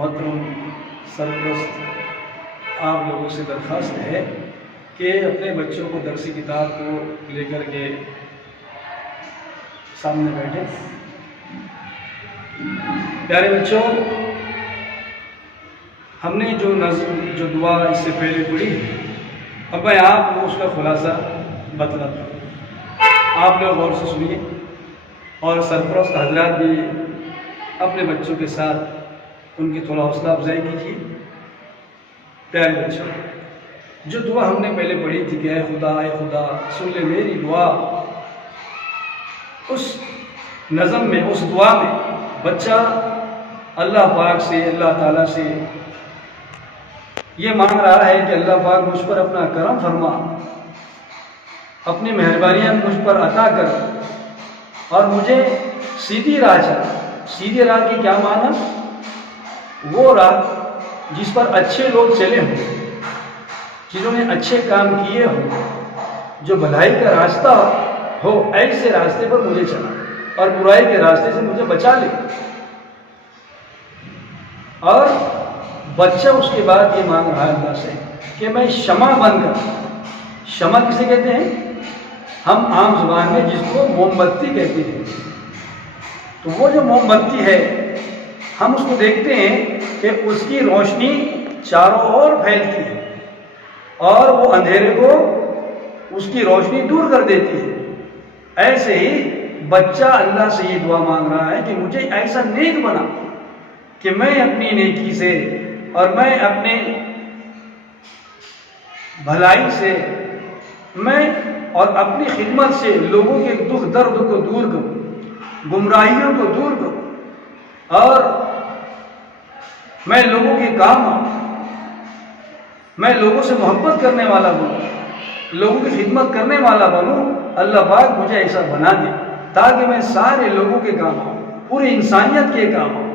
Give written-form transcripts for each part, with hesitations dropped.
محترم سرپرست آپ لوگوں سے درخواست ہے کہ اپنے بچوں کو درسی کتاب کو لے کر کے سامنے بیٹھیں۔ پیارے بچوں، ہم نے جو نظم جو دعا اس سے پہلے پڑھی، اب میں آپ کو اس کا خلاصہ بتلاتا ہوں، آپ لوگ غور سے سنیے اور سرپرست حضرات بھی اپنے بچوں کے ساتھ ان کی تھوڑا حوصلہ افزائی کیجیے۔ پیارے بچوں، جو دعا ہم نے پہلے پڑھی تھی کہ اے خدا سن لے میری دعا، اس نظم میں، اس دعا میں بچہ اللہ پاک سے، اللہ تعالیٰ سے یہ مانگ رہا ہے کہ اللہ پاک مجھ پر اپنا کرم فرما، اپنی مہربانیاں مجھ پر عطا کر اور مجھے سیدھی راہ چلا۔ سیدھی راہ کی کیا معنی؟ وہ راہ جس پر اچھے لوگ چلے ہوں، جنہوں نے اچھے کام کیے ہوں، جو بھلائی کا راستہ ہو، ایسے راستے پر مجھے چلا اور برائی کے راستے سے مجھے بچا لے۔ اور بچہ اس کے بعد یہ مانگ رہا ہے اللہ سے کہ میں شمع بن کر، شمع کسے کہتے ہیں؟ ہم عام زبان میں جس کو موم بتی کہتے ہیں، تو وہ جو موم بتی ہے ہم اس کو دیکھتے ہیں کہ اس کی روشنی چاروں اور پھیلتی ہے اور وہ اندھیرے کو اس کی روشنی دور کر دیتی ہے۔ ایسے ہی بچہ اللہ سے یہ دعا مانگ رہا ہے کہ مجھے ایسا نیک بنا کہ میں اپنی نیکی سے اور میں اپنے بھلائی سے میں اور اپنی خدمت سے لوگوں کے دکھ درد کو دور کروں، گمراہیوں کو دور کروں اور میں لوگوں کے کام آؤں، میں لوگوں سے محبت کرنے والا بنوں، لوگوں کی خدمت کرنے والا بنوں۔ اللہ پاک مجھے ایسا بنا دے تاکہ میں سارے لوگوں کے کام آؤں، پوری انسانیت کے کام آؤں۔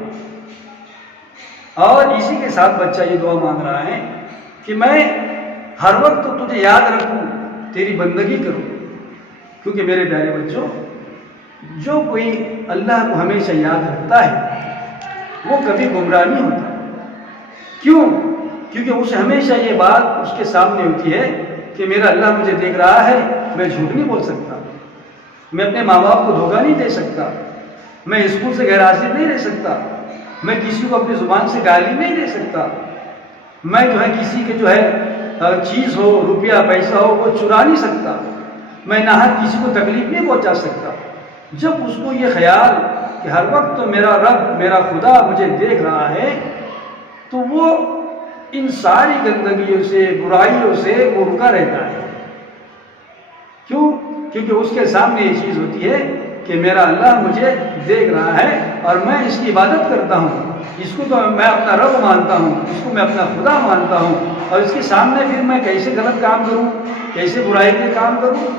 اور اسی کے ساتھ بچہ یہ دعا مانگ رہا ہے کہ میں ہر وقت تجھے یاد رکھوں، تیری بندگی کروں، کیونکہ میرے پیارے بچوں، جو کوئی اللہ کو ہمیشہ یاد رکھتا ہے وہ کبھی گمراہ نہیں ہوتا۔ کیوں؟ کیونکہ اسے ہمیشہ یہ بات اس کے سامنے ہوتی ہے کہ میرا اللہ مجھے دیکھ رہا ہے، میں جھوٹ نہیں بول سکتا، میں اپنے ماں باپ کو دھوکہ نہیں دے سکتا، میں اسکول سے غیر حاضر نہیں رہ سکتا، میں کسی کو اپنی زبان سے گالی نہیں دے سکتا، میں کسی کے چیز ہو، روپیہ پیسہ ہو وہ چرا نہیں سکتا، میں ناحق کسی کو تکلیف نہیں پہنچا سکتا۔ جب اس کو یہ خیال کہ ہر وقت تو میرا رب، میرا خدا مجھے دیکھ رہا ہے، تو وہ ان ساری گندگیوں سے، برائیوں سے وہ رکا رہتا ہے۔ کیوں؟ کیونکہ اس کے سامنے یہ چیز ہوتی ہے کہ میرا اللہ مجھے دیکھ رہا ہے اور میں اس کی عبادت کرتا ہوں، اس کو تو میں اپنا رب مانتا ہوں، اس کو میں اپنا خدا مانتا ہوں، اور اس کے سامنے پھر میں کیسے غلط کام کروں، کیسے برائی کے کام کروں؟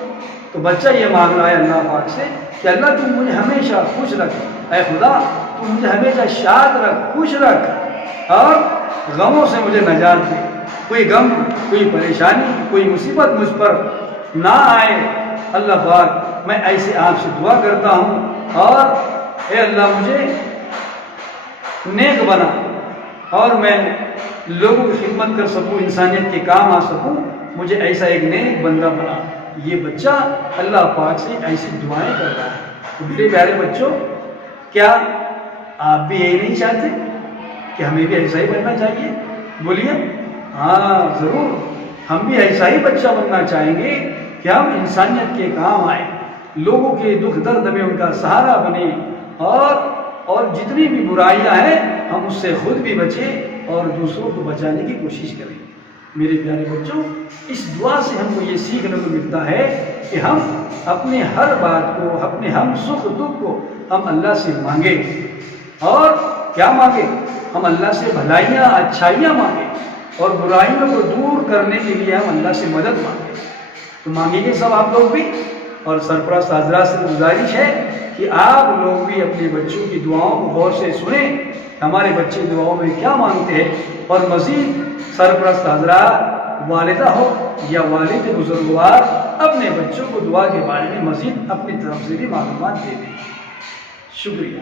تو بچہ یہ مانگ رہا ہے اللہ پاک سے کہ اللہ تم مجھے ہمیشہ خوش رکھ، اے خدا تم مجھے ہمیشہ شاد رکھ، خوش رکھ اور غموں سے مجھے نجات دے، کوئی غم، کوئی پریشانی، کوئی مصیبت مجھ پر نہ آئے۔ اللہ پاک میں ایسے آپ سے دعا کرتا ہوں، اور اے اللہ مجھے نیک بنا اور میں لوگوں کی خدمت کر سکوں، انسانیت کے کام آ سکوں، مجھے ایسا ایک نیک بندہ بنا۔ یہ بچہ اللہ پاک سے ایسی دعائیں کر رہا ہے۔ تو میرے پیارے بچوں، کیا آپ بھی یہی نہیں چاہتے کہ ہمیں بھی ایسا ہی بننا چاہیے؟ بولیے ہاں ضرور، ہم بھی ایسا ہی بچہ بننا چاہیں گے کہ ہم انسانیت کے کام آئیں، لوگوں کے دکھ درد میں ان کا سہارا بنے، اور جتنی بھی برائیاں ہیں ہم اس سے خود بھی بچیں اور دوسروں کو بچانے کی کوشش کریں۔ میرے پیارے بچوں، اس دعا سے ہم کو یہ سیکھنے کو ملتا ہے کہ ہم اپنے ہر بات کو، اپنے ہم سکھ دکھ کو ہم اللہ سے مانگیں، اور کیا مانگیں؟ ہم اللہ سے بھلائیاں، اچھائیاں مانگیں، اور برائیوں کو دور کرنے کے لیے ہم اللہ سے مدد مانگیں۔ تو مانگیں گے سب آپ لوگ بھی، اور سرپرست حضرات سے گزارش ہے کہ آپ لوگ بھی اپنے بچوں کی دعاؤں کو غور سے سنیں، ہمارے بچے دعاؤں میں کیا مانگتے ہیں، اور مزید سرپرست حضرات، والدہ ہو یا والد بزرگوار، اپنے بچوں کو دعا کے بارے میں مزید اپنی طرف سے بھی معلومات دے دیں۔ شکریہ۔